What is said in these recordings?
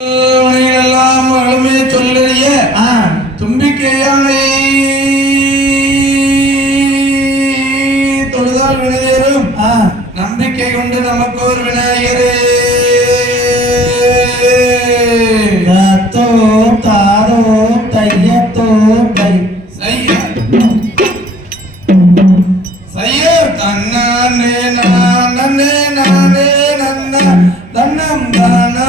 எல்லாம் வளமே சொல்லறிய தும்பிக்கையானை தொழுதால் வினையேறும் நம்பிக்கை கொண்டு நமக்கு ஒரு விநாயகரே. தாரோ தையத்தோ தை. சையர் தன்னானே நானே நானே நன்னா. தன்னம் தானா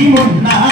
Kimo na